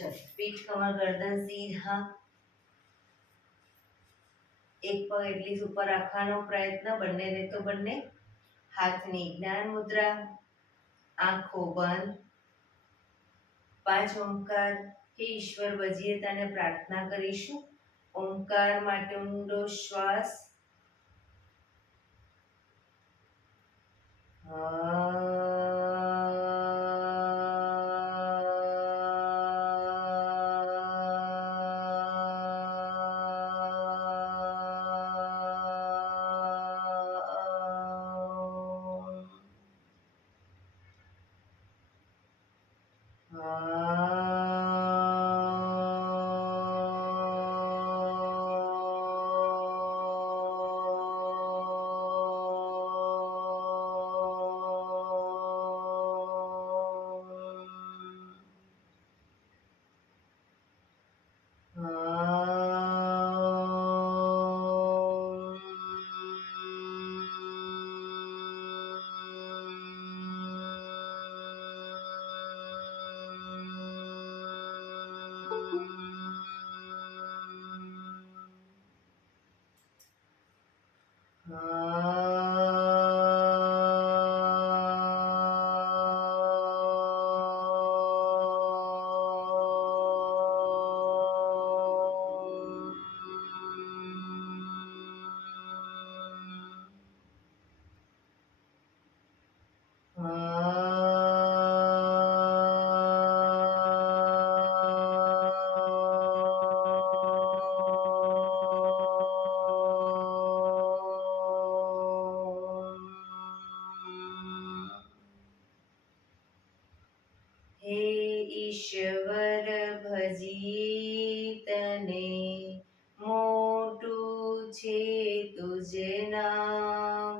चलो, पीठ कमर गर्दन सीधा, एक पग एटलीस्ट ऊपर રાખવાનો પ્રયત્ન, બંને રે તો બંને હાથની જ્ઞાન મુદ્રા, આંખો બંધ, 5 ઓમકાર હે ઈશ્વર વજીયતાને પ્રાર્થના કરીશું. ઓમકાર માટે ઊંડો શ્વાસ. ઈશ્વર ભજી તને, મોટું છે તુજ નામ,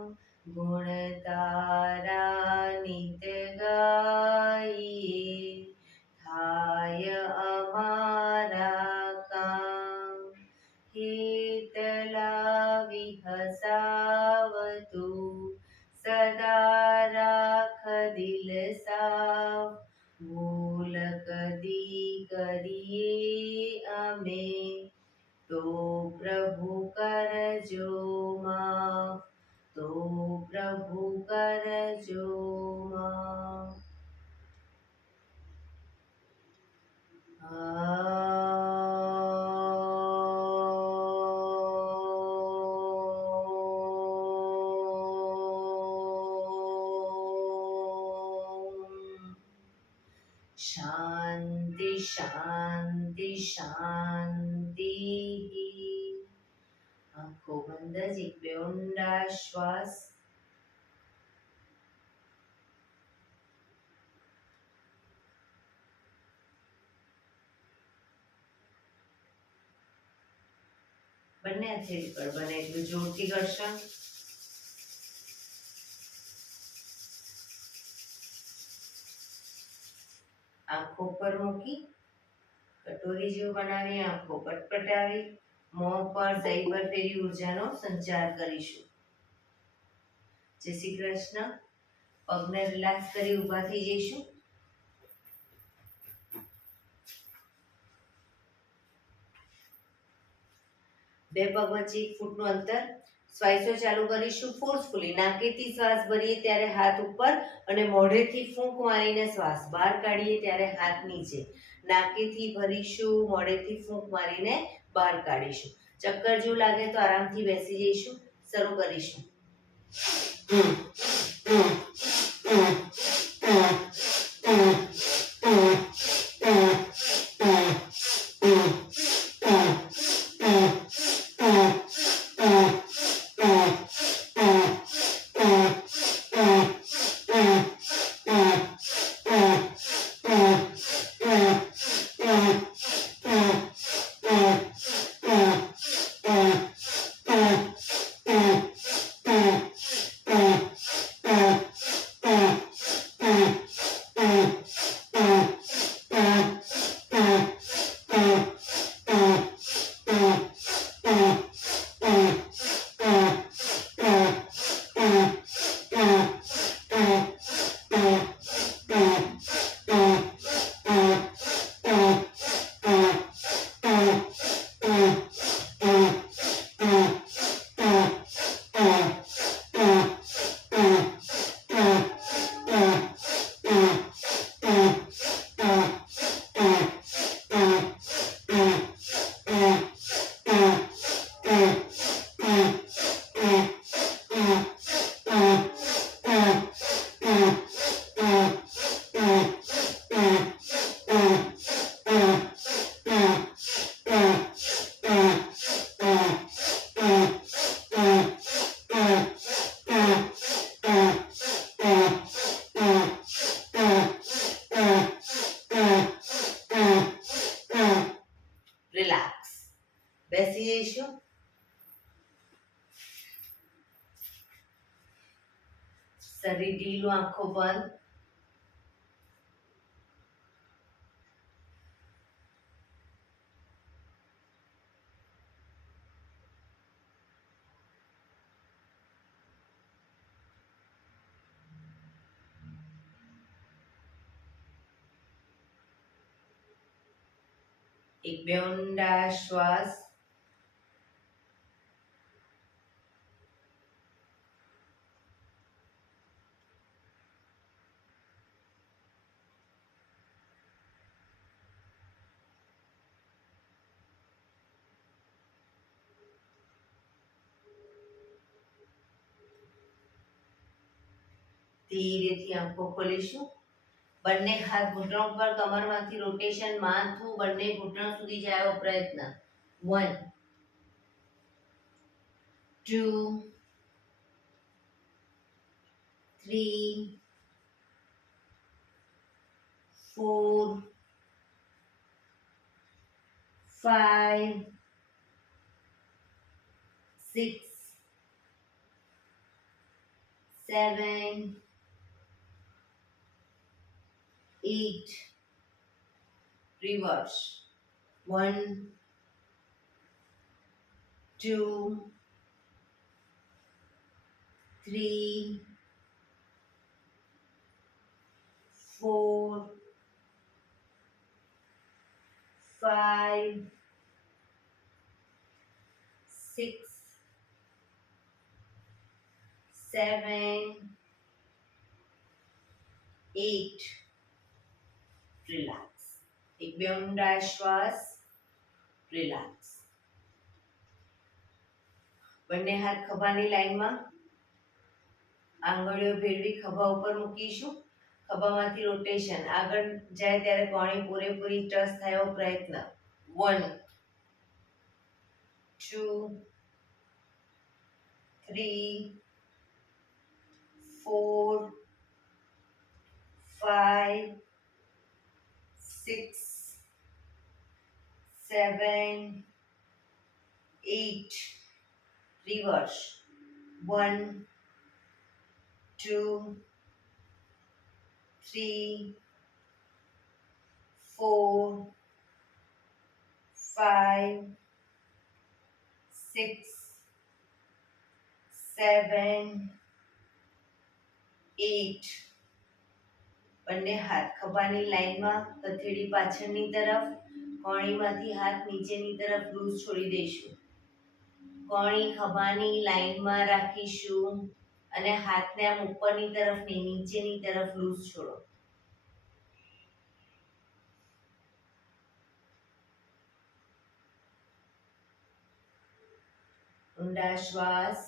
ગુણ તારા નિત ગાઈએ, થાય અમારા કામ. હેતલા વિહસાવતું, સદા રાખ દિલ સાફ, ભૂલ કદી કરીએ અમે તો પ્રભુ કરજો માફ, તો પ્રભુ કરજો માફ. શાંતિ શાંતિ શાંતિ. આંખો બંધ જ એક બે ઊંડા શ્વાસ. બંને હથેળી પર બને એટલું જોરથી ઘર્ષણ. આંખો પર મૂકી કટોરી જેવું બનાવી આંખો પટપટાવી મોં પર દહીં પર ફેરી ઉર્જાનો સંચાર કરીશું. જય શ્રી કૃષ્ણ. પગને રિલેક્સ કરી ઊભા થઈ જઈશું. બે પગ વચ્ચે 1 ફૂટનું અંતર. શ્વાસો ચાલુ કરીશું ફોર્સફુલી. નાકેથી શ્વાસ ભરીએ ત્યારે હાથ ઉપર અને મોઢેથી ફૂંક મારીને શ્વાસ બહાર કાઢીએ ત્યારે હાથ નીચે. નાકેથી ભરીશું, મોઢેથી ફૂંક મારીને બહાર કાઢીશું. ચક્કર જેવું લાગે તો આરામથી બેસી જઈશું. શરૂ કરીશું. શરીર ઢીલું, આંખો બંધ. એક બે ઊંડા શ્વાસ. ધીરેથી આંખો ખોલીશું. બંને હાથ ઘૂંટણ ઉપર, કમરમાંથી રોટેશન, માથું બંને ઘૂંટણ સુધી જાય એવો પ્રયત્ન. 1 2 3 4 5 6 7 8. Reverse. 1 2 3 4 5 6 7 8. રિલેક્સ. એક બે ઊંડા શ્વાસ. રિલેક્સ. બંને હાથ ખભાની લાઈનમાં, આંગળીઓ ભેળવી ખભા ઉપર મૂકીશું. ખભામાંથી રોટેશન, આગળ જાય ત્યારે કોણી પૂરેપૂરી ટચ થાય એવો પ્રયત્ન. 1 2 3 4 5 6 7 8. Reverse. 1 2 3 4 5 6 7 8. બંને હાથ ખભાની લાઈનમાં, હથેળી પાછળની તરફ, કોણીમાંથી હાથ નીચેની તરફ લૂઝ છોડી દઈશું. કોણી ખભાની લાઈનમાં રાખીશું અને હાથને આમ ઉપરની તરફ નહીં, નીચેની તરફ લૂઝ છોડો. ઊંડા શ્વાસ.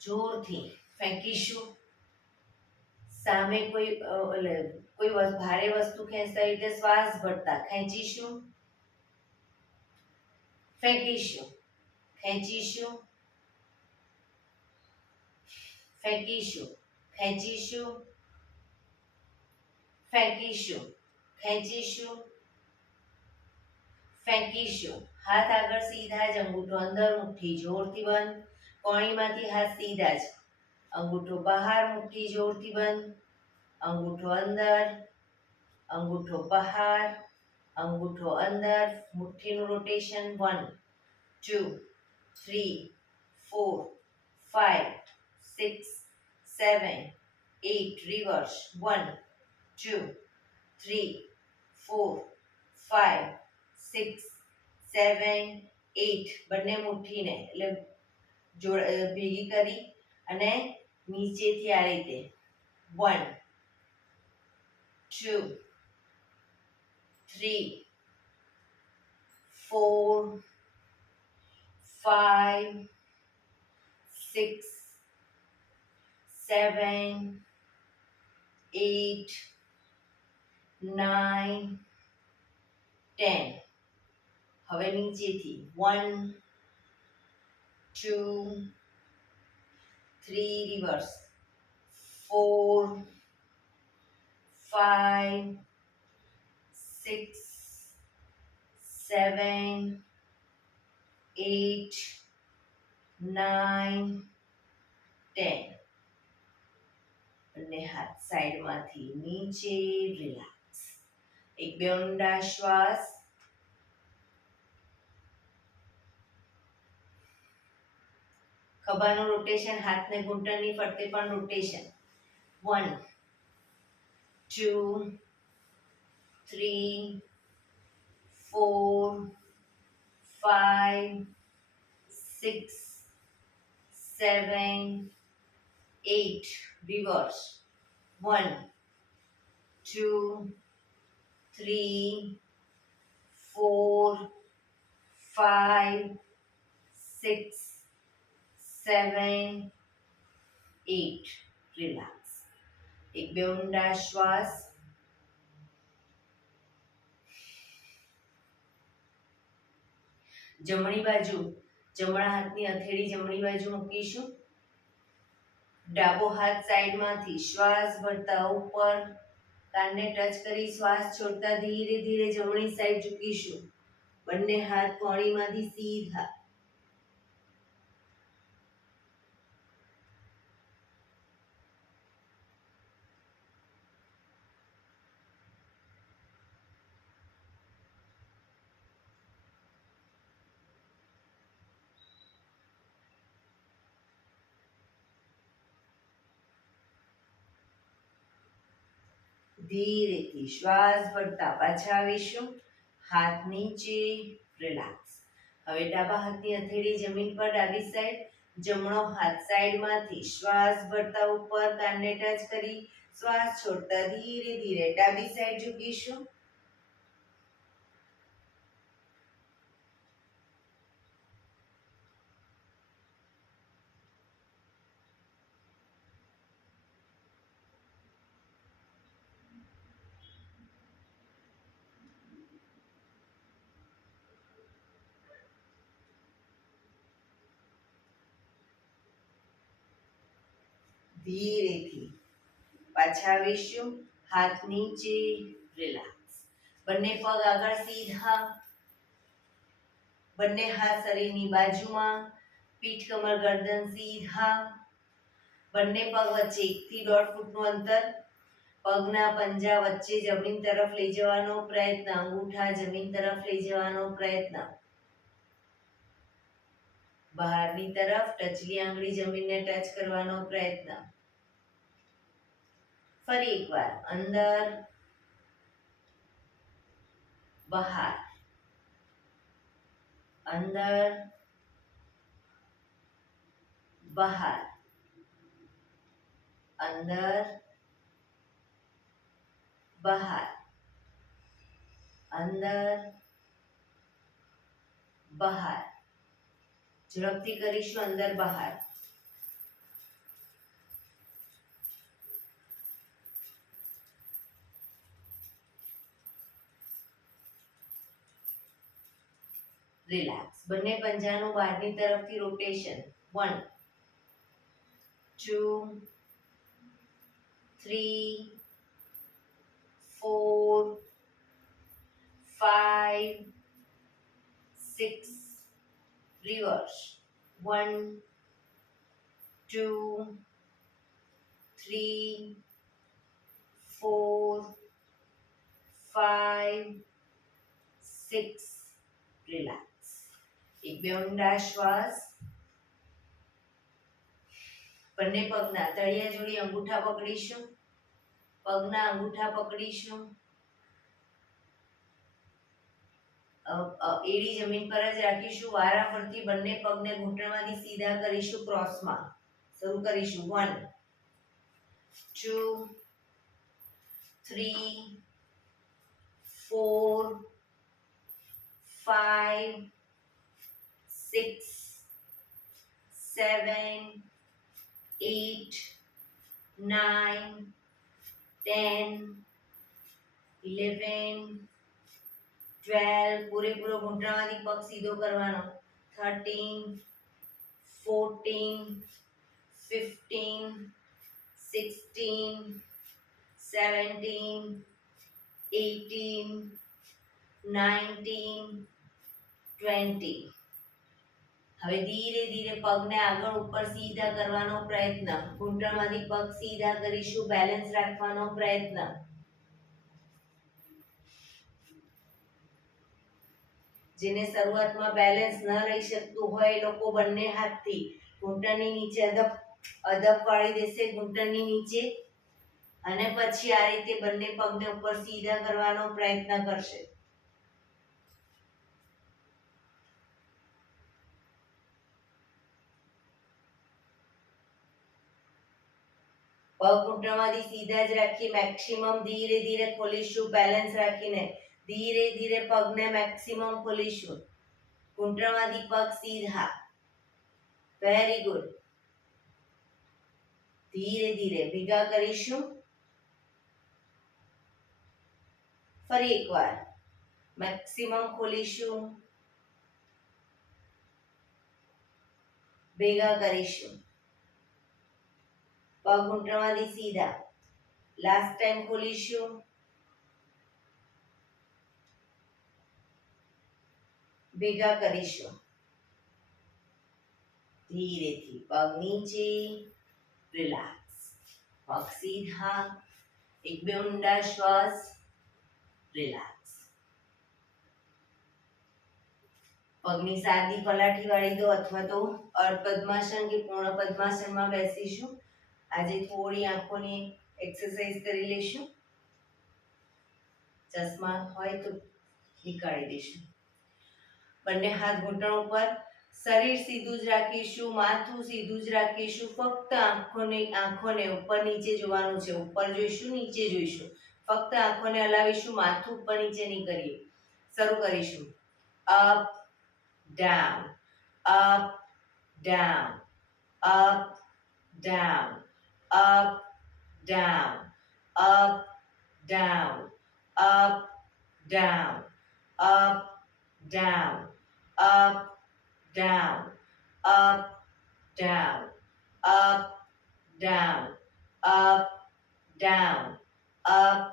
જોરથી ફેંકીશું. સામે કોઈ ભારે વસ્તુ ખેંચતા રીતે શ્વાસ ભરતા ખેંચીશું, ફેંકીશું, ખેંચીશું, ફેંકીશું, ખેંચીશું, ફેંકીશું, ખેંચીશું, ફેંકીશું. હાથ આગળ સીધા જ, અંગૂઠો અંદર, મુઠ્ઠી જોરથી બંધ. કોણીમાંથી હાથ સીધા જ, અંગૂઠો બહાર, મુઠ્ઠી જોરથી બંધ. અંગૂઠો અંદર, અંગૂઠો બહાર, અંગૂઠો અંદર, મુઠ્ઠીનું રોટેશન. 1 2 3 4 5 6 7 8. રિવર્સ. 1 2 3 4 5 6 7 8. બંને મુઠ્ઠીને ભેગી કરી અને નીચેથી આ રીતે 1 2 3 4 5 6 7 8 9 10. હવે નીચેથી 1 2 3. રિવર્સ. 4 5 6 7 8 9 10 અને હાથ સાઈડમાંથી નીચે રિલેક્સ. એક બે ઊંડા શ્વાસ. ખભાનું રોટેશન, હાથને ઘૂંટણની ફરતે પણ રોટેશન. 1 2 3 4 5 6 7 8 reverse. 1 2 3 4 5 6 7 8 રિલેક્સ. એક બે ઊંડા શ્વાસ. જમણી બાજુ જમણા હાથની હથેળી જમણી બાજુ મૂકીશું. ડાબો હાથ સાઈડમાંથી શ્વાસ ભરતા ઉપર કાનને ટચ કરી શ્વાસ છોડતા ધીરે ધીરે જમણી સાઈડ ઝૂકીશું. બંને હાથ કોણીમાંથી સીધા. ધીરેથી શ્વાસ ભરતા પાછા આવીશું. હાથ નીચે, રિલેક્સ. હવે ડાબા હાથની હથેળી જમીન પર ડાબી સાઈડ, જમણો હાથ સાઈડમાંથી શ્વાસ ભરતા ઉપર કાનને ટચ કરી શ્વાસ છોડતા ધીરે ધીરે ડાબી સાઈડ ઝૂકીશું. ધીરેથી પાછા આવીશું. હાથ નીચે, રિલેક્સ. બંને પગ આગળ સીધા. બંને હાથ શરીરની બાજુમાં. પીઠ કમર ગરદન સીધા. બંને પગ વચ્ચે 1 થી 1.5 ફૂટનું અંતર. પગના પંજા વચ્ચે જમીન તરફ લઈ જવાનો પ્રયત્ન. અંગૂઠા જમીન તરફ લઈ જવાનો પ્રયત્ન. બહારની તરફ ટચલી આંગળી જમીનને ટચ કરવાનો પ્રયત્ન. ફરી એકવાર અંદર, બહાર, અંદર, બહાર, અંદર, બહાર, અંદર, બહાર. ઝડપથી કરીશું. અંદર બહાર. રિલેક્સ. બંને પંજાનું બહારની તરફથી રોટેશન. 1 2 3 4 5 6 reverse. 1 2 3 4 5 6 રિલેક્સ. એક બે ઊંડા શ્વાસ. બંને પગના તળિયા જોડી અંગૂઠા પકડીશું. પગના અંગૂઠા પકડીશું. એડી જમીન પર જ રાખીશું. વારા ફરતી બંને પગને ઘૂંટણમાંથી સીધા કરીશું. ક્રોસમાં શરૂ કરીશું. 1 2 3 4 5 6 7 8 9 10 11 12. પૂરેપૂરો ઘૂંટણમાંથી પગ સીધો કરવાનો. 13 14 15 16 17 18 19, 20. હવે ધીરે ધીરે પગને આગળ ઉપર સીધા કરવાનો પ્રયત્ન. ઘૂંટણમાંથી પગ સીધા કરીશું, બેલેન્સ રાખવાનો પ્રયત્ન. જેને શરૂઆતમાં બેલેન્સ ન રહી શકતું હોય એ લોકો બંને હાથથી ઘૂંટણની નીચે અદબ વાળી દેશે, ઘૂંટણની નીચે, અને પછી આ રીતે બંને પગને ઉપર સીધા કરવાનો પ્રયત્ન કરશે. પગ ઘૂંટણમાંથી સીધા જ રાખી મેક્સિમમ ધીરે ધીરે ખોલીશું, બેલેન્સ રાખીને ધીરે ધીરે પગને મેક્સિમમ ખોલીશું. ઘૂંટણમાંથી પગ સીધા. Very good. ધીરે ધીરે ભેગા કરીશું. ફરી એકવાર મેક્સિમમ ખોલીશું, ભેગા કરીશું. પગ ઘૂંટણમાંથી સીધા. લાસ્ટ ટાઈમ ખોલીશું, ભેગા કરીશું. ધીરેથી પગ નીચે, રિલેક્સ. પગ સીધા, એક બે ઊંડા શ્વાસ, રિલેક્સ. પગની સાદી પલાઠી વાળી દો અથવા તો અર્ધ પદ્માસન કે પૂર્ણ પદ્માસનમાં બેસીશું. આજે થોડી આંખોની એક્સરસાઇઝ કરી લઈશું. ચશ્મા હોય તો નીકાળી દઈશું. બંને હાથ ઘૂંટણ ઉપર, શરીર સીધું જ રાખીશું, માથું સીધું જ રાખીશું. ફક્ત આંખોને ઉપર નીચે જોવાનું છે. ઉપર જોઈશું, નીચે જોઈશું. ફક્ત આંખોને હલાવીશું, માથું ઉપર નીચે નહીં કરીએ. શરૂ કરીશું. Up down, up down, up down, up down, up down, up down, up down, up, down, up, down, up, down, up, down, up,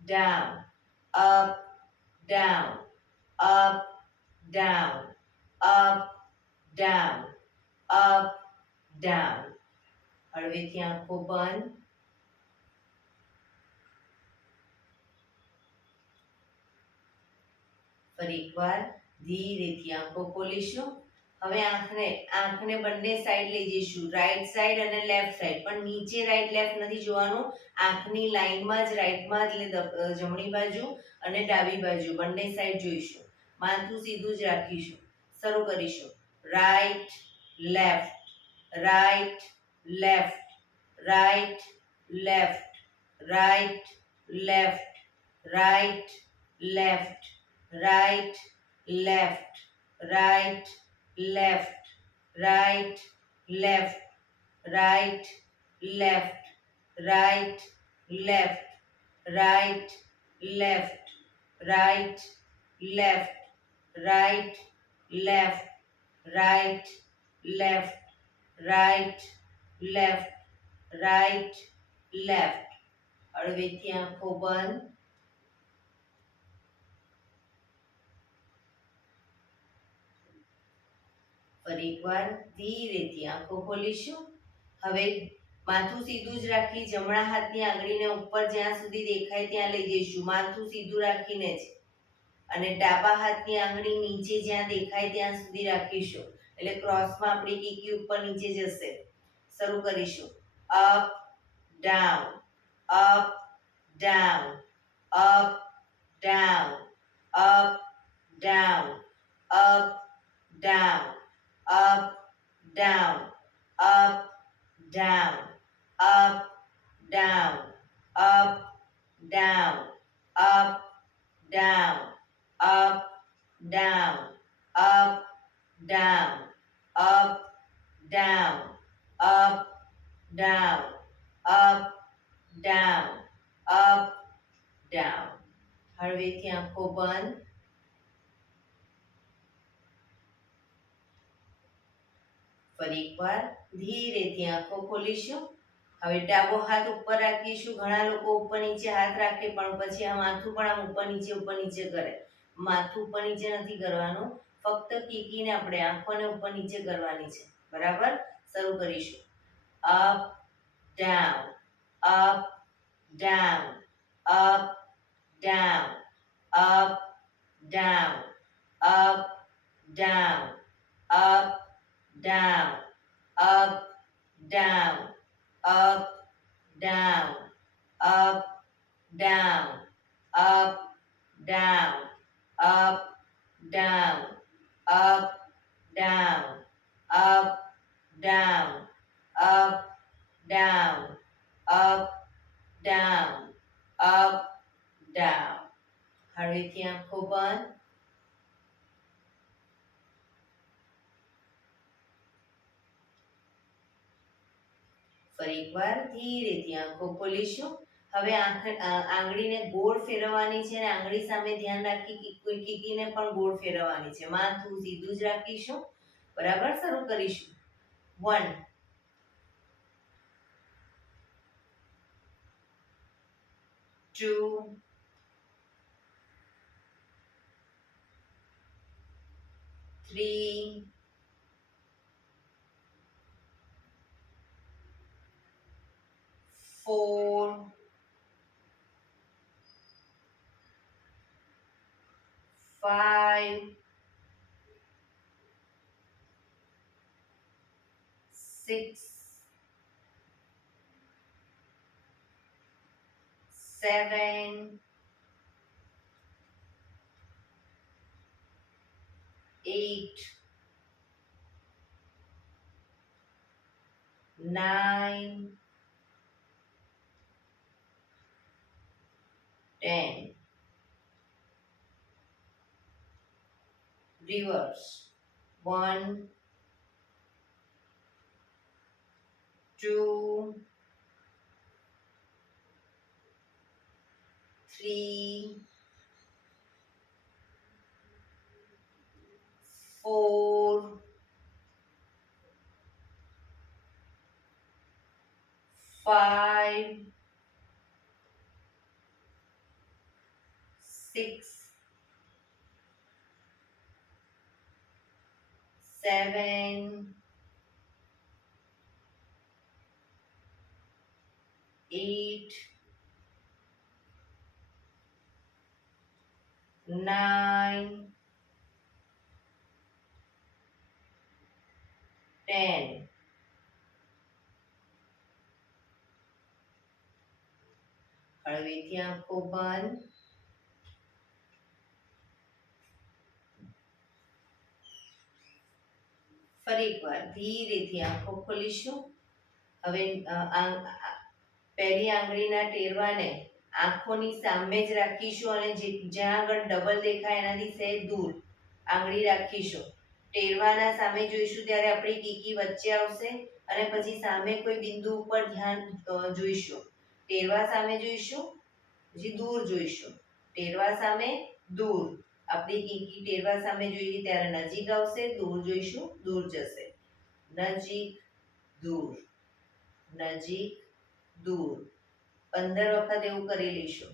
down, up, down, up, down, up, down, up, down. હળવેથી આંખો બંધ. ફરી એકવાર ધીરેથી આંખો ખોલીશું. હવે આંખને બંને side લઈ જઈશું, રાઈટ સાઈડ અને લેફ્ટ સાઈડ. પણ નીચે રાઈટ લેફ્ટ નથી જોવાનું. આંખની લાઈનમાં જ રાઈટમાં જ જમણી બાજુ અને ડાબી બાજુ બંને સાઈડ જોઈશું. માથું સીધું જ રાખીશું. શરૂ કરીશું. Right left, right left, right left, right left, right left, right left, right, left, right, left, right, left, right, left, right, left, right, left, right, left, right, left, right, left, right, left. હળવેથી આંખો બંધ. ફરી એકવાર ધીરેથી આંખો ખોલીશું. હવે માથું સીધું જ રાખી જમણા હાથની આંગળીને ઉપર જ્યાં સુધી દેખાય ત્યાં લઈ જઈશું. માથું સીધું રાખીને જ. અને ડાબા હાથની આંગળી નીચે જ્યાં દેખાય ત્યાં સુધી રાખીશું. એટલે ક્રોસમાં આપણી કીકી ઉપર નીચે જશે. શરૂ કરીશું. Up down, up down, up down, up down, up down, up, down, up, down, up, down, up, down, up, down, up, down, up, down, up, down, up, down, up, down, up, down. હળવેથી આંખો બંધ. ફરી એકવાર ધીરેથી આંખો ખોલીશું. હવે ડાબો હાથ ઉપર રાખીશું. ઘણા લોકો ઉપર નીચે હાથ રાખે પણ પછી આ માથું પણ આમ ઉપર નીચે કરે. માથું ઉપર નીચે નથી કરવાનું, ફક્ત કીકીને આપણે આંખોને ઉપર નીચે કરવાની છે. બરાબર, શરૂ કરીશું. Up down, up down, up down, up down, up down, up down, up down, up down, up down, up down, up down, up down, up down, up down, up down, up down. હળવેથી આંખો બંધ. ફરી એકવાર ધીરેથી આંખો ખોલીશું. હવે આંગળીને ગોળ ફેરવવાની છે અને આંગળી સામે ધ્યાન રાખી કે કોઈ કીકીને પણ ગોળ ફેરવવાની છે. માથું સીધું જ રાખીશું. બરાબર, શરૂ કરીશું. 1 2 3 4 5 6 7 8 9 10. Reverse. 1 2 3 4 5 6 7 8 9 10. હળવેથી આંખો બંધ. ફરી એકવાર ધીરેથી આંખો ખોલીશું. હવે પહેલી આંગળીના ટેરવાને આંખોની સામે જ રાખીશું અને જ્યાં આગળ ડબલ દેખાય એનાથી સહેજ દૂર આંગળી રાખીશું. ટેરવાના સામે જોઈશું ત્યારે આપણી કીકી વચ્ચે આવશે અને પછી સામે કોઈ બિંદુ ઉપર ધ્યાન જોઈશું. ટેરવા સામે જોઈશું, પછી દૂર જોઈશું. ટેરવા સામે, દૂર. આપણી કીકી ટેરવા સામે જોઈએ ત્યારે નજીક આવશે, દૂર જોઈશું, દૂર જશે. નજીક, દૂર, નજીક, દૂર. 15 વખત એવું કરી લઈશું.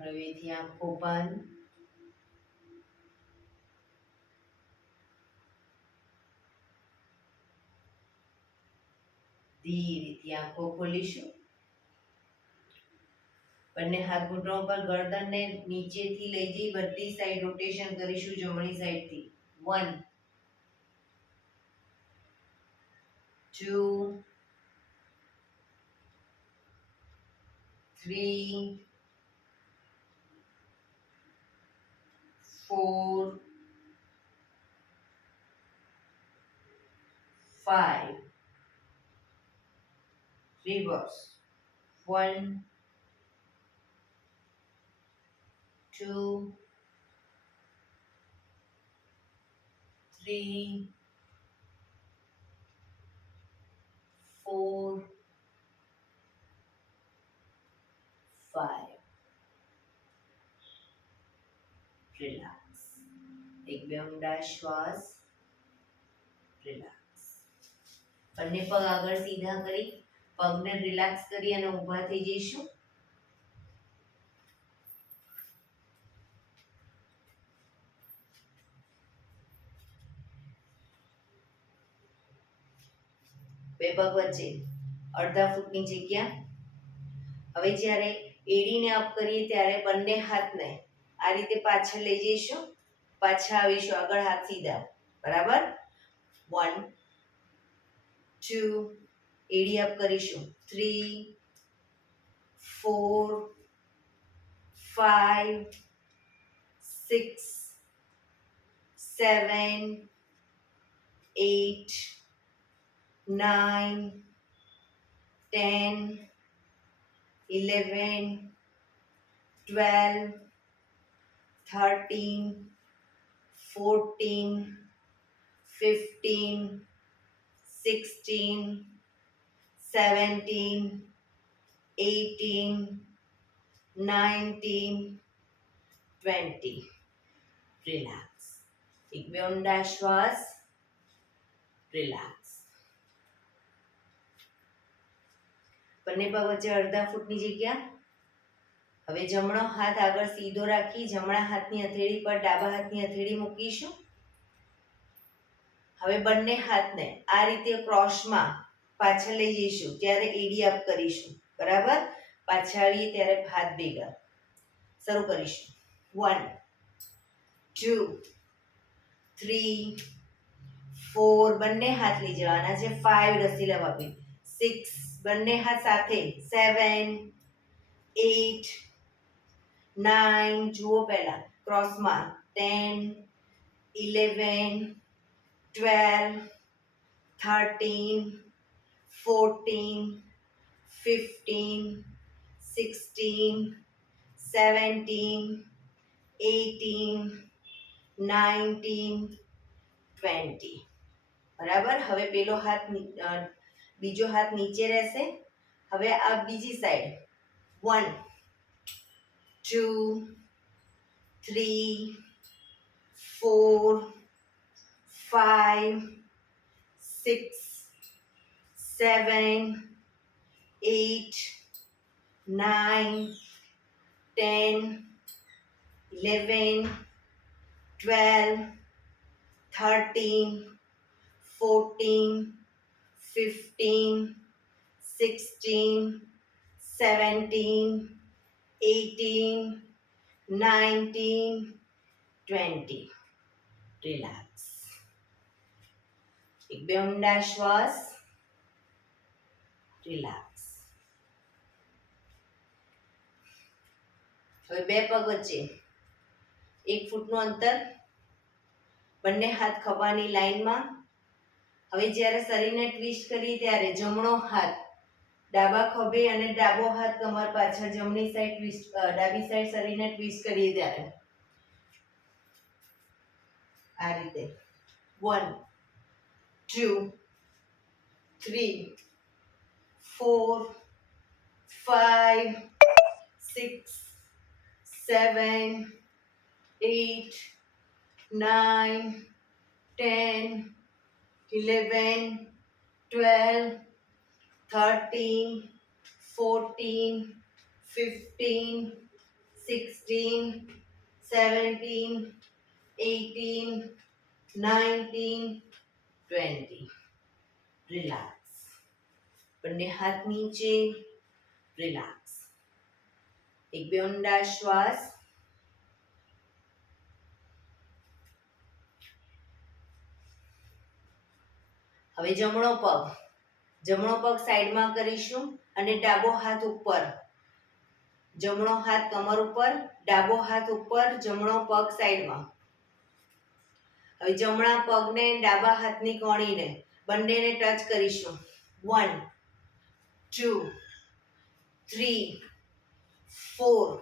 હળવેથી આંખો બંધ. ધીરેથી આંખો ખોલીશું. બંને હાથ ઘૂંટણો પર ગરદનને નીચેથી લઈ જઈ બધી સાઈડ રોટેશન કરીશું, જમણી સાઈડથી. 1 2 3 4 5 reverse 1 2 3 4 5 રિલેક્સ એક બે ઊંડા શ્વાસ રિલેક્સ બંને પગ આગળ સીધા કરી પગને રિલેક્સ કરી અને ઊભા થઈ જઈશું બે પગ વચ્ચે અડધા ફૂટની જગ્યા હવે જ્યારે એડીને અપ કરીએ ત્યારે બંને હાથને આ રીતે પાછળ લઈ જઈશું પાછા આવીશું આગળ હાથ સીધા બરાબર 1 2 એડી અપ કરીશું 3 4 5 6 7 8 9 10 11 12 13 14 15 16 17 18 19 20 રિલેક્સ એક બે ઊંડા શ્વાસ રિલેક્સ બંને પગ વચ્ચે અડધા ફૂટની જગ્યા હવે જમણો હાથ આગળ સીધો રાખી જમણા હાથની હથેળી પર ડાબા હાથની હથેળી મૂકીશું હવે બંને હાથને આ રીતે ક્રોસમાં પાછળ લઈ જઈશું ત્યારે એડી અપ કરીશું બરાબર પાછા આવીએ ત્યારે હાથ ભેગા શરૂ કરીશું 1 2 3 4 બંને હાથ લઈ જવાના છે 5 રસી લંબાવી 6 બંને હાથ સાથે 7 8 9 જુઓ પહેલા ક્રોસમાં 10 11 12 13 14 15 16 17 18 19 20 બરાબર હવે પેલો હાથ બીજો હાથ નીચે રહેશે હવે આ બીજી સાઈડ 1 2 3 4 5 6 7 8 9 10 11 12 13 14 15 16 17 18 19 20 રિલેક્સ એક બે ઊંડા શ્વાસ રિલેક્સ હવે બે પગ વચ્ચે 1 ફૂટનું અંતર બંને હાથ ખભાની લાઈનમાં હવે જ્યારે શરીરને ટ્વિસ્ટ કરીએ ત્યારે જમણો હાથ ડાબા ખભે અને ડાબો હાથ કમર પાછળ જમણી સાઈડ ટ્વિસ્ટ ડાબી સાઈડ શરીરને ટ્વિસ્ટ કરીએ ત્યારે આ રીતે 1 2 3 4 5 6 7 8 9 10 11 12 13 14 15 16 17 18 19 20 રિલેક્સ બંને હાથ નીચે રિલેક્સ એક બે ઊંડા શ્વાસ હવે જમણો પગ સાઈડમાં કરીશું અને ડાબો હાથ ઉપર જમણો હાથ કમર ઉપર ડાબો હાથ ઉપર જમણો પગ સાઈડમાં હવે જમણા પગને ડાબા હાથની કોણીને બંનેને ટચ કરીશું. 1 2 3 4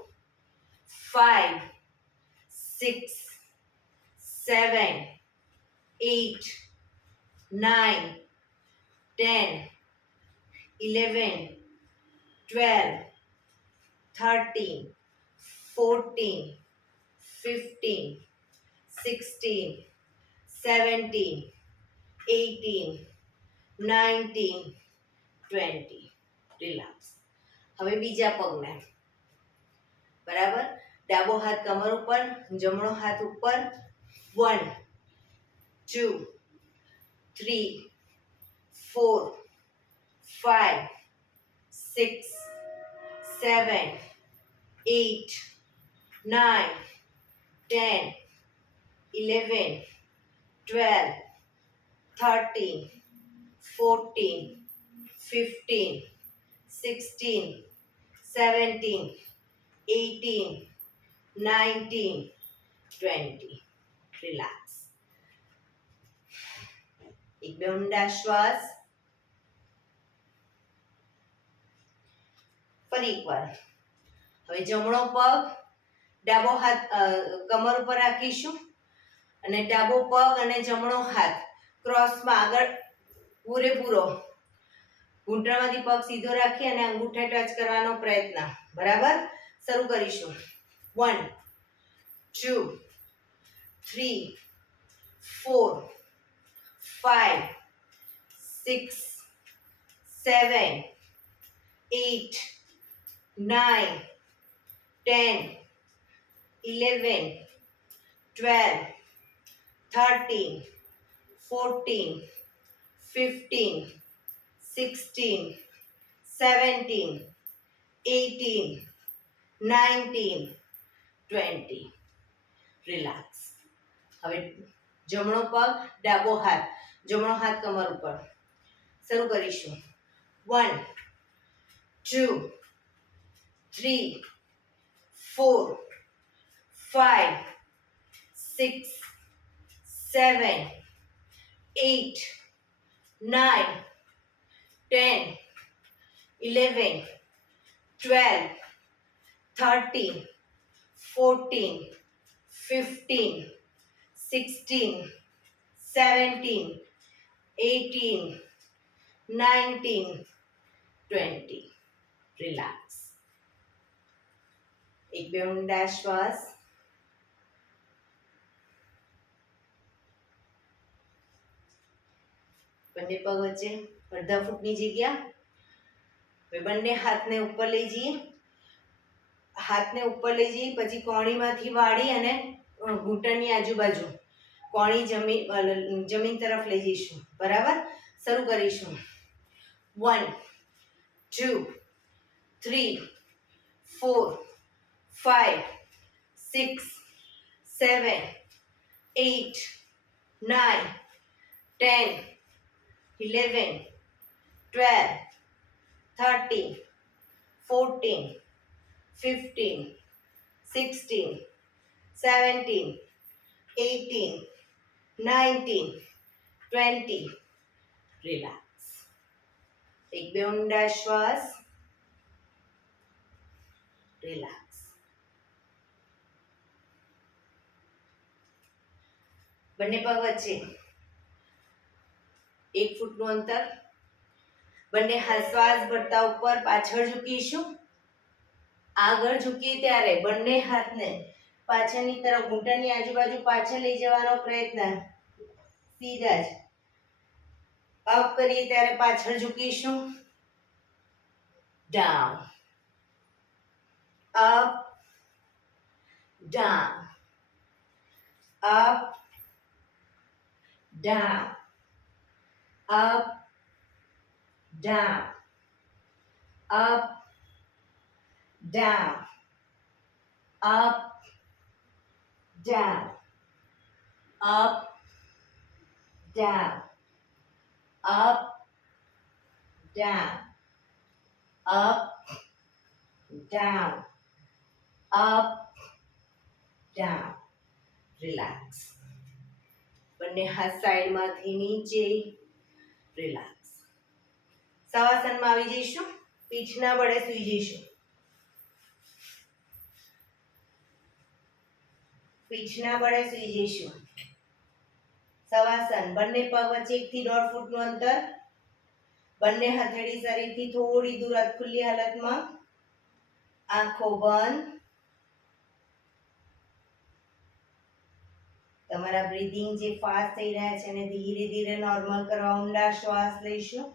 5 6 7 8 9 10 11 12 13 14 15 16 17 18 19 20. રિલેક્સ. હવે બીજા પગને બરાબર ડાબો હાથ કમર ઉપર, જમણો હાથ ઉપર. 1 2 3 4 5 6 7 8 9 10 11 12 13 14 15 16 17 18 19 20. રિલેક્સ. એક બે ઊંડા શ્વાસ. ફરી એકવાર. હવે જમણો પગ ડાબો હાથ કમર ઉપર રાખીશું અને ડાબો પગ અને જમણો હાથ ક્રોસમાં આગળ પૂરેપૂરો ઘૂંટણમાંથી પગ સીધો રાખી અને અંગૂઠે ટચ કરવાનો પ્રયત્ન. બરાબર. શરૂ કરીશું. 1 2 3 4 5 6 7 8 9 10 11 12 13 14 15 16 17 18 19 20. રિલેક્સ. હવે જમણો પગ ડાબો હાથ, જમણો હાથ કમર ઉપર. શરૂ કરીશું. 1 2 3 4 5 6 7 8 9 10 11 12 13 14 15 16 17 18 19 20. રિલેક્સ. એક બે ઊંડા શ્વાસ. બંને પગ વચ્ચે અડધા ફૂટની જગ્યા. હવે બંને હાથને ઉપર લઈ જઈએ. હાથને ઉપર લઈ જઈએ પછી કોણીમાંથી વાળી અને ઘૂંટણની આજુબાજુ કોણી જમીન તરફ લઈ જઈશું. બરાબર. શરૂ કરીશું. 1 2 3 4 5 6 7 8 9 10 11 12 13 14 15 16 17 18 19 20. રિલેક્સ. એક બે ઊંડા શ્વાસ. રિલેક્સ. બંને પગ વચ્ચે 1 ફૂટનું અંતર. બંને હાથ શ્વાસ ભરતા ઉપર પાછળ ઝૂકીશું. આગળ ઝૂકીએ ત્યારે બંને હાથને પાછળની તરફ ઘૂંટણની આજુબાજુ પાછળ લઈ જવાનો પ્રયત્ન. સીધા જ અપ કરીએ ત્યારે પાછળ ઝૂકીશું. Down up down up down up down up down up down up down up down up down up down. Relax. બંને હાથ સાઈડમાંથી નીચે, રિલેક્સ. શવાસનમાં આવી જઈશું. પીઠના વડે સૂઈ જઈશું. પીઠના વડે સૂઈ જઈશું. શવાસન. બંને પગ વચ્ચે 1 થી 1.5 ફૂટનું અંતર. બંને હથેળી શરીરથી થોડી દૂર ખુલ્લી હાલતમાં. આંખો બંધ. તમારા બ્રીથિંગ જે ફાસ્ટ થઈ રહ્યા છે એને ધીરે ધીરે નોર્મલ કરવા ઊંડા શ્વાસ લઈશું.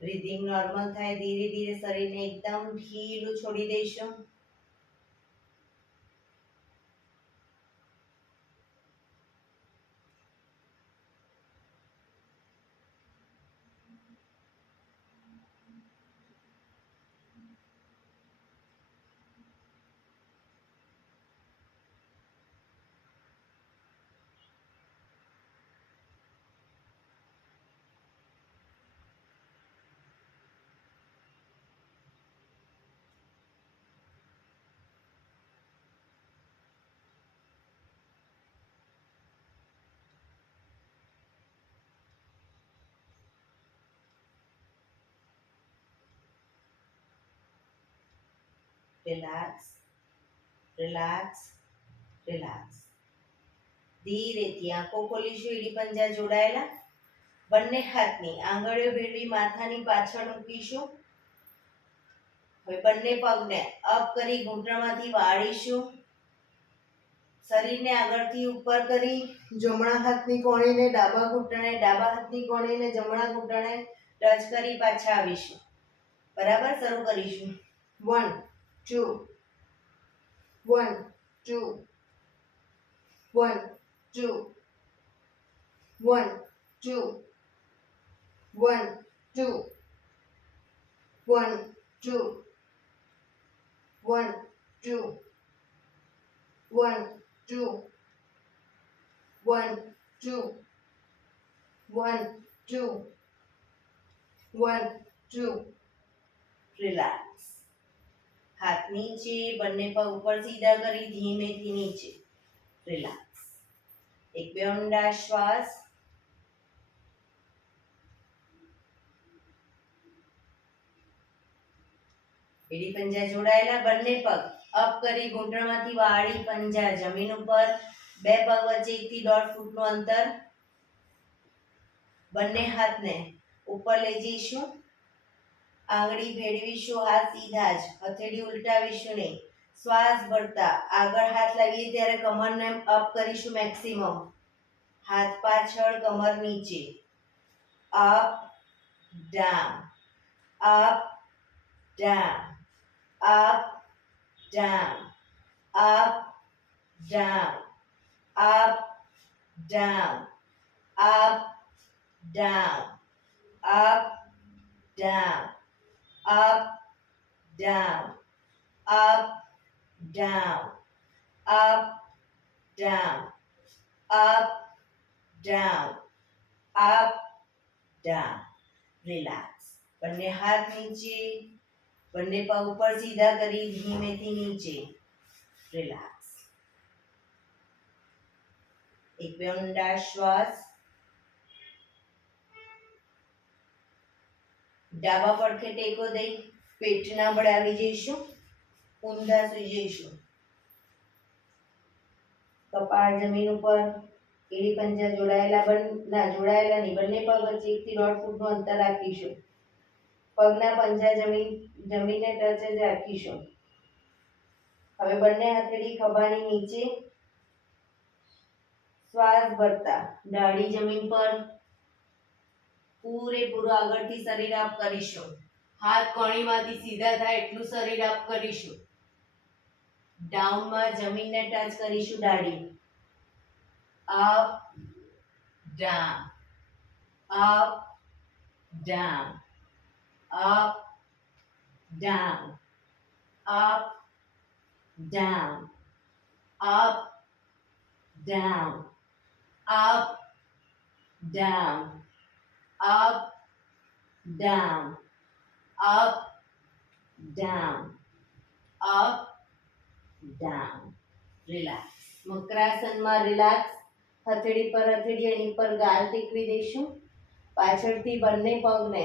બ્રીથિંગ નોર્મલ થાય ધીરે ધીરે શરીરને એકદમ ઢીલું છોડી દઈશું. Relax, relax, relax. ધીરેથી આંખો ખોલીશું. એડી પંજા જોડાયેલા. બંને હાથની આંગળીઓ ભેળવી માથાની પાછળ મૂકીશું. હવે બંને પગને અપ કરી ઘૂંટણમાંથી વાળીશું. શરીરને આગળથી ઉપર કરી જમણા હાથની કોણીને ડાબા ઘૂંટણે, ડાબા હાથની કોણીને જમણા ઘૂંટણે ટચ કરી પાછા આવીશું. બરાબર. શરૂ કરીશું. 1 2 1 2 1 2 1 2 1 2 1 2 1 2 1 2 1 2 1 2 1 2. રિલેક્સ. હાથ નીચે, બંને પગ ઉપર સીધા કરી ધીમેથી નીચે. રિલેક્સ. એક બે ઊંડા શ્વાસ. એડી પંજા જોડાયેલા. બંને પગ અપ કરી ઘૂંટણમાંથી વાળી પંજા જમીન ઉપર. બે પગ વચ્ચે 1 થી 1.5 ફૂટનું અંતર. બંને હાથને ઉપર લઈ જઈશું. આંગળી ભેળવીશું. હાથ સીધા જ. હથેળી ઉલટાવીશું નહીં. શ્વાસ ભરતા આગળ હાથ લાવીએ ત્યારે કમરને અપ કરીશું મેક્સિમમ. હાથ પાછળ, કમર નીચે. Up down, up down, up down, up down, up down, up down, up down, up, down, up, down, up, down, up, down, up, down. Relax. બંને હાથ નીચે, બંને પગ ઉપર સીધા કરી ધીમેથી નીચે. રિલેક્સ. એક બે ઊંડા શ્વાસ. ડાબા પડખે ટેકો દઈ પેટના બળે આવી જઈશું. ઊંધા સૂઈ જઈશું. કપાળ જમીન ઉપર. એડી પંજા જોડાયેલા જોડાયેલા નહીં. બંને પગ વચ્ચે 1 થી 1.5 ફૂટનું અંતર રાખીશું. પગના પંજા જમીનને ટચ જ રાખીશું. હવે બંને હથેળી ખભાની નીચે. શ્વાસ ભરતા દાઢી જમીન પર. પૂરેપૂરું આગળથી શરીર અપ કરીશું. હાથ કોણીમાંથી સીધા થાય એટલું શરીર અપ કરીશું. ડાઉનમાં જમીનને ટચ કરીશું દાઢી. Up down, up down, up down, up down, up down, up down, up down, up down, up down. Relax. મકરાસનમાં રિલેક્સ. હથેળી પર હથેળી એની પર ગાલ ટેકવી દઈશું. પાછળથી બંને પગને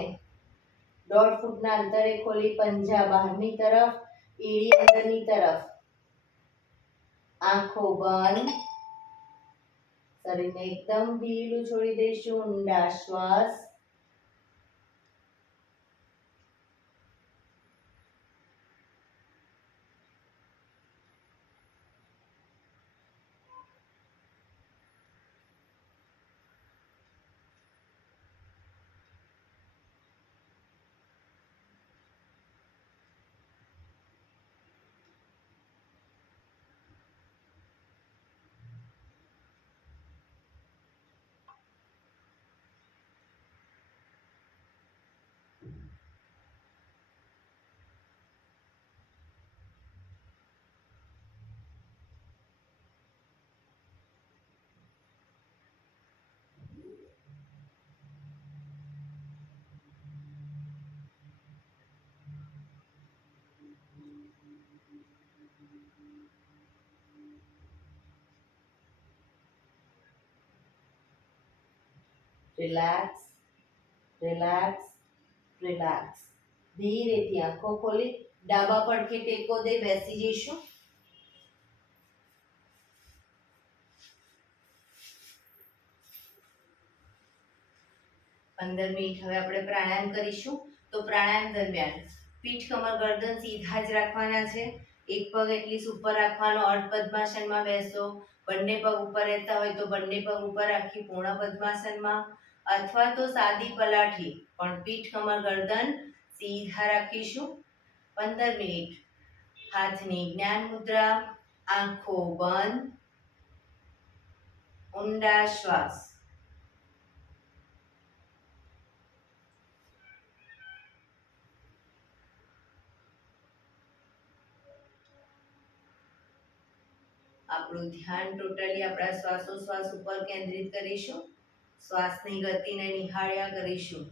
1.5 ફૂટના અંતરે ખોલી પંજા બહારની તરફ, એડી અંદરની તરફ. આંખો બંધ. શરીરને એકદમ ઢીલું છોડી દઈશું. ઊંડા શ્વાસ. Relax, relax, relax. ધીરેથી આંખો ખોલી ડાબા પડખે ટેકો દે બેસી જઈશું. 15 મિનિટ હવે આપણે પ્રાણાયામ કરીશું. તો પ્રાણાયામ દરમિયાન પીઠ, કમર, ગરદન સીધા જ રાખવાના છે. એક પગ એટલીસ્ટ ઉપર રાખવાનો. અર્ધ પદ્માસનમાં બેસો. બંને પગ ઉપર રહેતા હોય તો બંને પગ ઉપર રાખી પૂર્ણ પદ્માસનમાં, અથવા તો સાદી પલાઠી, પણ પીઠ, કમર, ગરદન સીધા રાખીશું. 15 મિનિટ હાથની જ્ઞાન મુદ્રા. આંખો બંધ. ઊંડા શ્વાસ. આપણું ધ્યાન ટોટલી આપણા શ્વાસોશ્વાસ ઉપર કેન્દ્રિત કરીશું. શ્વાસની ગતિને નિહાળ્યા કરીશું.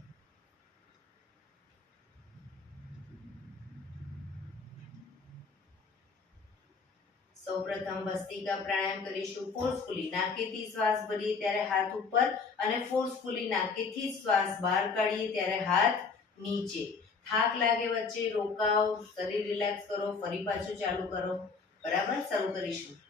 સૌપ્રથમ ભસ્ત્રિકા પ્રાણાયામ કરીશું. ફોર્સફુલી નાકેથી શ્વાસ ભરીએ ત્યારે હાથ ઉપર અને ફોર્સફુલી નાકેથી શ્વાસ બહાર કાઢીએ ત્યારે હાથ નીચે. થાક લાગે વચ્ચે રોકાઓ, શરીર રિલેક્સ કરો, ફરી પાછું ચાલુ કરો. બરાબર, શરૂ કરીશું.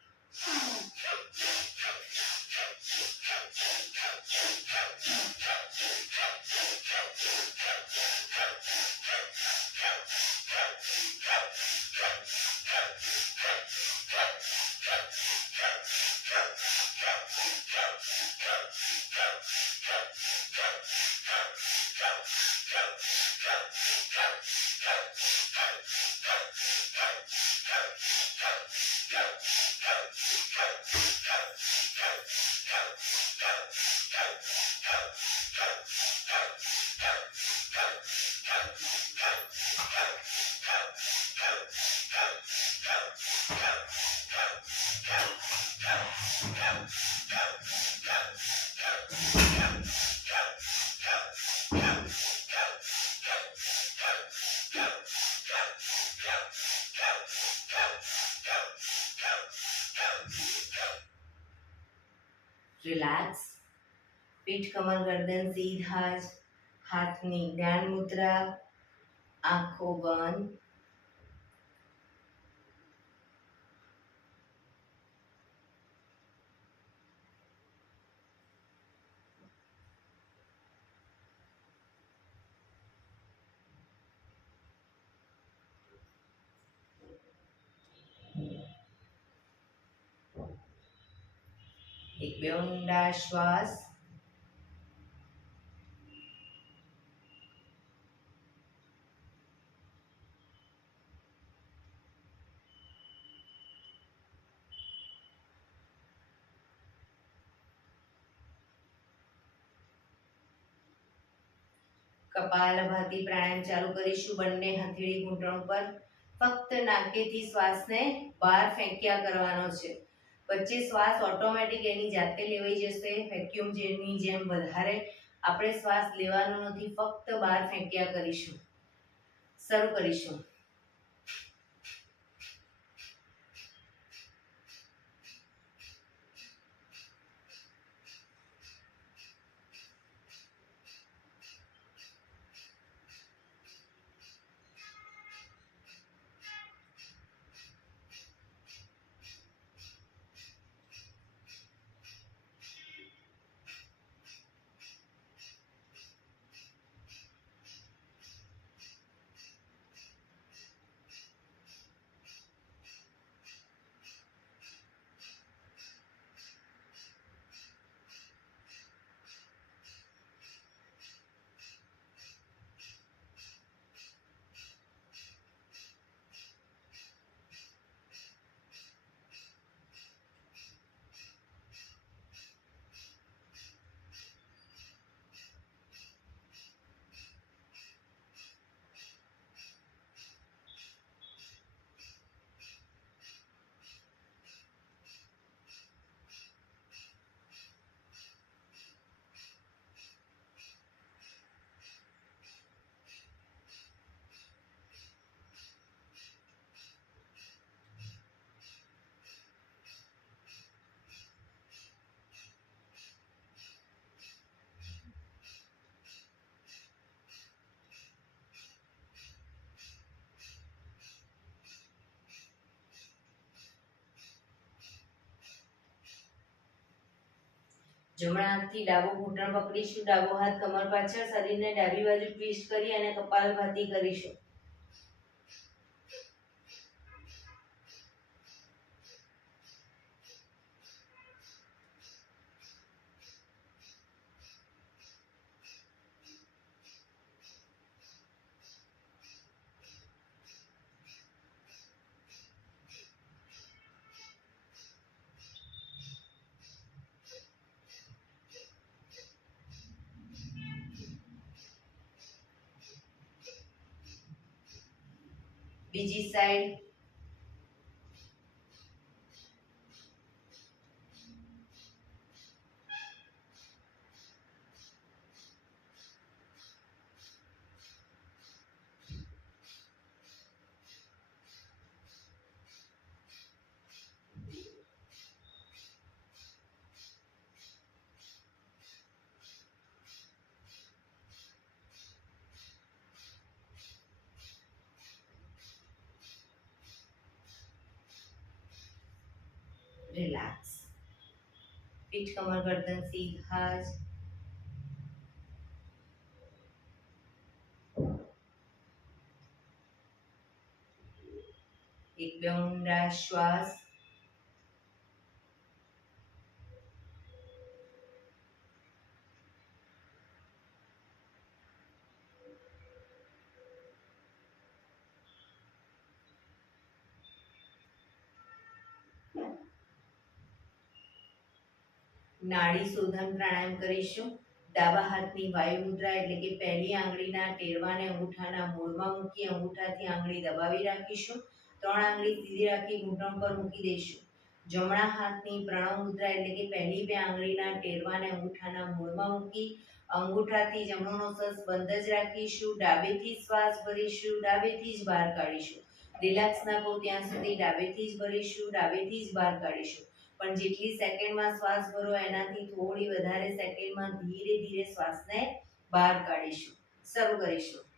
રિલેક્સ. પીઠ, કમર, ગરદન સીધા જ. હાથની જ્ઞાન મુદ્રા. આંખો બંધ. એક બે ઊંડા શ્વાસ. કપાલભાતિ પ્રાણાયામ ચાલુ કરીશું. બંને હથેળી ઘૂંટણ પર. ફક્ત નાકેથી શ્વાસને બહાર ફેંક્યા કરવાનો છે. વચ્ચે શ્વાસ ઓટોમેટિક એની જાતે લેવાઈ જશે. વેક્યુમ જેની જેમ વધારે આપણે શ્વાસ લેવાનો નથી, ફક્ત બહાર ફેંક્યા કરીશું. શરૂ કરીશું. જમણા હાથથી ડાબો ઘૂંટણ પકડીશું. ડાબો હાથ કમર પાછળ, શરીરને ડાબી બાજુ ટ્વિસ્ટ કરી અને કપાલભાતિ કરીશું. બીજી સાઈડ. રિલેક્સ. પીઠ કમર ગરદન સીધા જ. એક બે ઊંડા શ્વાસ. નાડી શોધન પ્રાણાયામ કરીશું. ડાબા હાથની વાયુ મુદ્રા એટલે કે પહેલી આંગળીના ટેરવાને અંગૂઠાના મૂળમાં મૂકી અંગૂઠાથી આંગળી દબાવી રાખીશું. 3 આંગળી સીધી રાખી ઘૂંટણ પર મૂકી દઈશું. જમણા હાથની પ્રણવ મુદ્રા એટલે કે પહેલી 2 આંગળીના ટેરવાને અંગૂઠાના મૂળમાં મૂકી અંગૂઠાથી જમણો નોસસ બંધ જ રાખીશું. ડાબેથી શ્વાસ ભરીશું, ડાબેથી જ બહાર કાઢીશું. રિલેક્સ ના કહો ત્યાં સુધી ડાબેથી જ ભરીશું, ડાબેથી જ બહાર કાઢીશું. પણ જેટલી સેકન્ડમાં શ્વાસ ભરો એનાથી થોડી વધારે સેકન્ડમાં ધીરે ધીરે શ્વાસને બહાર કાઢીશું. શરૂ કરીશું.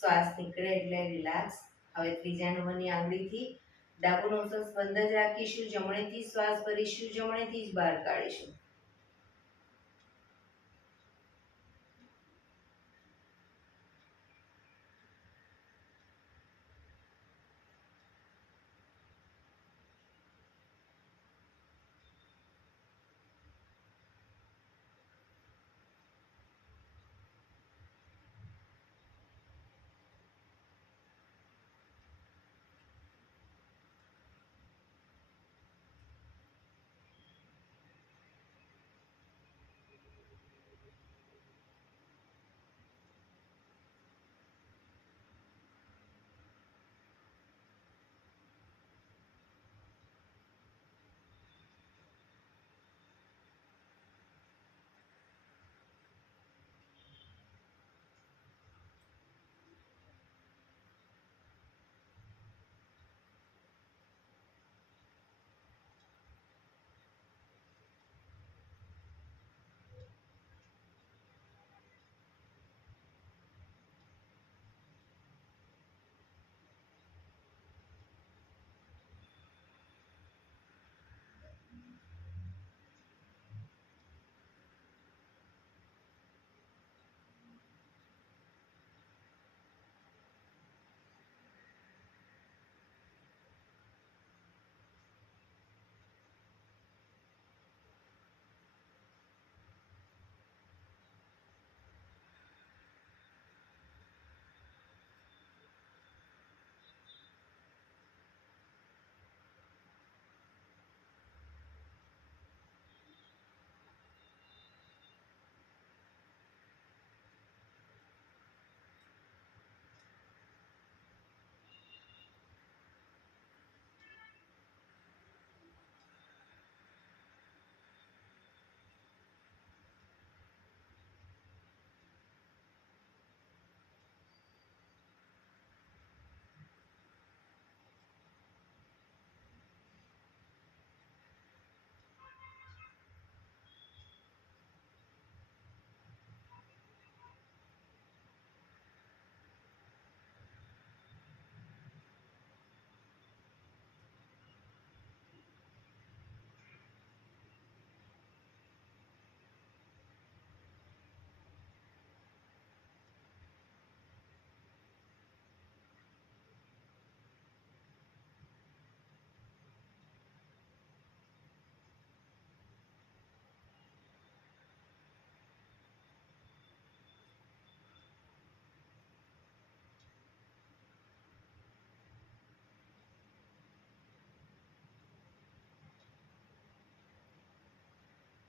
શ્વાસ નીકળે એટલે રિલેક્સ. હવે ત્રીજા નંબરની આંગળીથી ડાબુ નોઝલ્સ બંધ જ રાખીશું, જમણેથી શ્વાસ ભરીશું, જમણેથી જ બહાર કાઢીશું.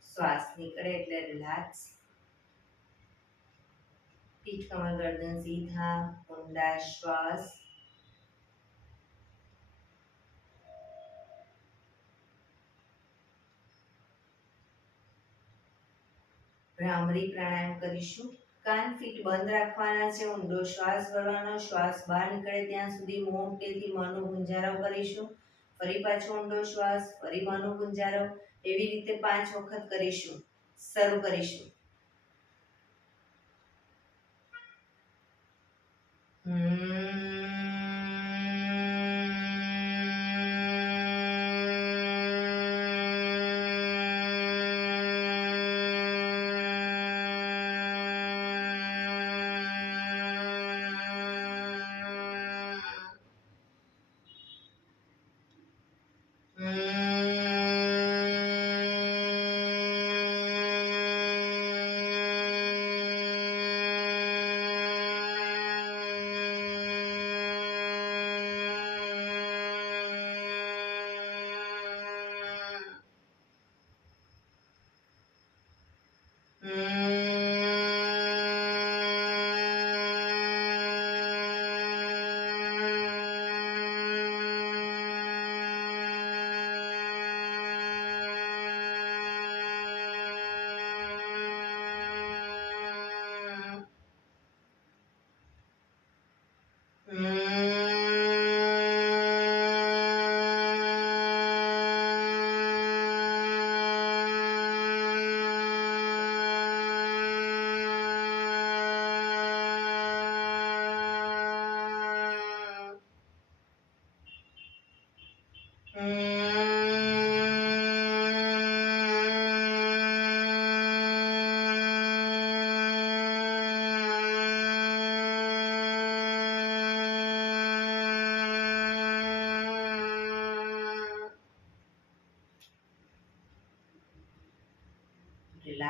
શ્વાસ નીકળે એટલે રિલેક્સ. પીઠ કમર ગરદન સીધા, ઊંડા શ્વાસ. ભ્રામરી પ્રાણાયામ કરીશું. કાન ફીટ બંધ રાખવાના છે, ઊંડો શ્વાસ ભરવાનો, શ્વાસ બહાર નીકળે ત્યાં સુધી મોટેથી મોંનો ગુંજારો કરીશું. ફરી પાછો ઊંડો શ્વાસ, ફરી મોંનો ગુંજારો. એવી રીતે 5 વખત કરીશું. શરૂ કરીશું.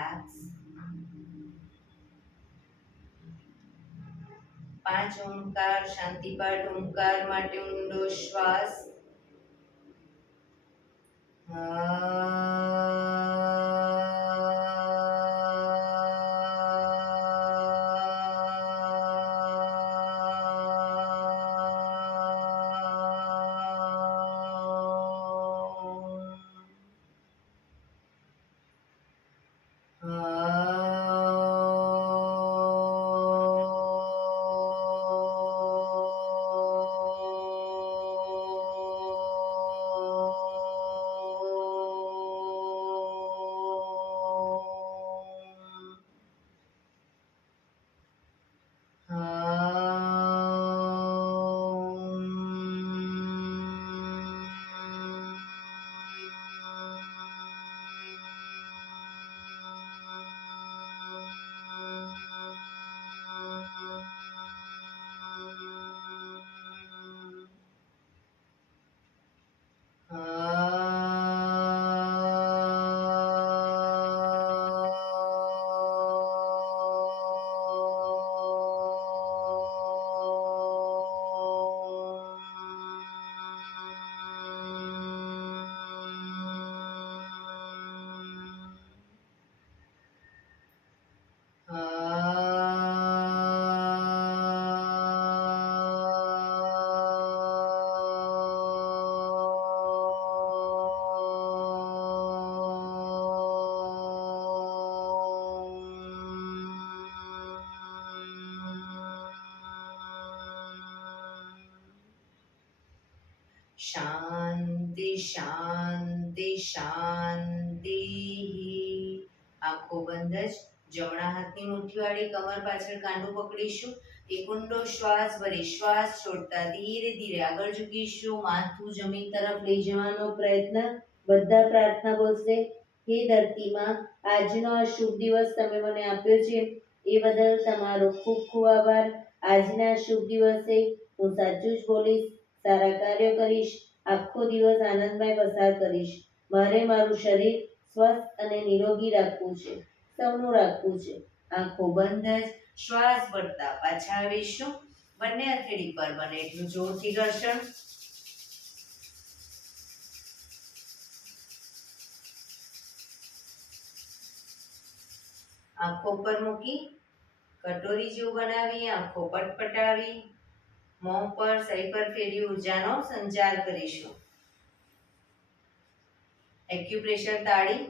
રિલેક્સ. 5 ઓમકાર શાંતિપાઠ ઓમકાર માટે ઊંડો શ્વાસ. શાંતિ શાંતિ શાંતિ. આંખો બંધ જ જમણા હાથની મુઠ્ઠીવાળી કમર પાછળ કાંડું પકડીશું. એક ઊંડો શ્વાસ ભરી શ્વાસ છોડતા ધીરે ધીરે આગળ ઝૂકીશું. માથું જમીન તરફ લઈ જવાનો પ્રયત્ન. બધા પ્રાર્થના બોલશે. હે ધરતીમાં, આજનો આ શુભ દિવસ તમે મને આપ્યો છે એ બદલ તમારો ખૂબ ખૂબ આભાર. આજના શુભ દિવસે હું સાચું જ બોલીશ, સારા કાર્યો કરીશ, આખો દિવસ આનંદમય પસાર કરીશ. મારે મારું શરીર સ્વસ્થ અને નિરોગી રાખવું છે, સૌનું રાખવું છે. આંખો બંધ જ શ્વાસ ભરતા પાછા આવીશું. બંને હથેળી પર બને એટલું જોરથી ઘર્ષણ. આંખો પર મૂકી કટોરી જેવું બનાવી આંખો પટપટાવી મોં પર સહી પર ફેરી ઉર્જાનો સંચાર કરીશું. એક્યુપ્રેશર તાળી.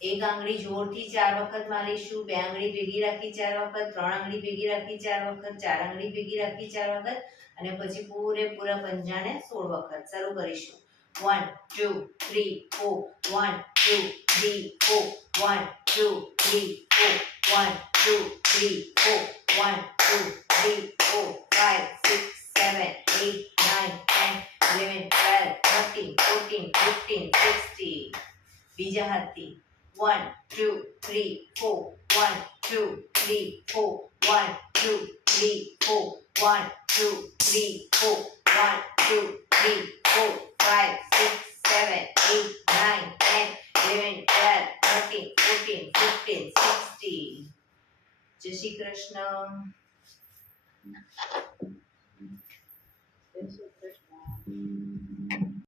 એક આંગળી જોરથી 4 વખત મારીશું. 2 આંગળી ભેગી રાખી 4 વખત, 3 આંગળી ભેગી રાખી 4 વખત, 4 આંગળી ભેગી રાખી 4 વખત અને પછી પૂરેપૂરા પંજાને 16 વખત. શરૂ કરીશું. 1 2 3 4 1 2 3 4 1 2 3 4 1 2 3 4 1 2 3 4 5 6 7 8 9 10 11 12 13 14 15 16. બીજા હાથથી 1 2 3 4 1 2 3 4 1 2 3 4 1 2 3 4 1 2 3 4 5 6 7 8 9 10 11 12 13 14 15 16. જય શ્રી કૃષ્ણ.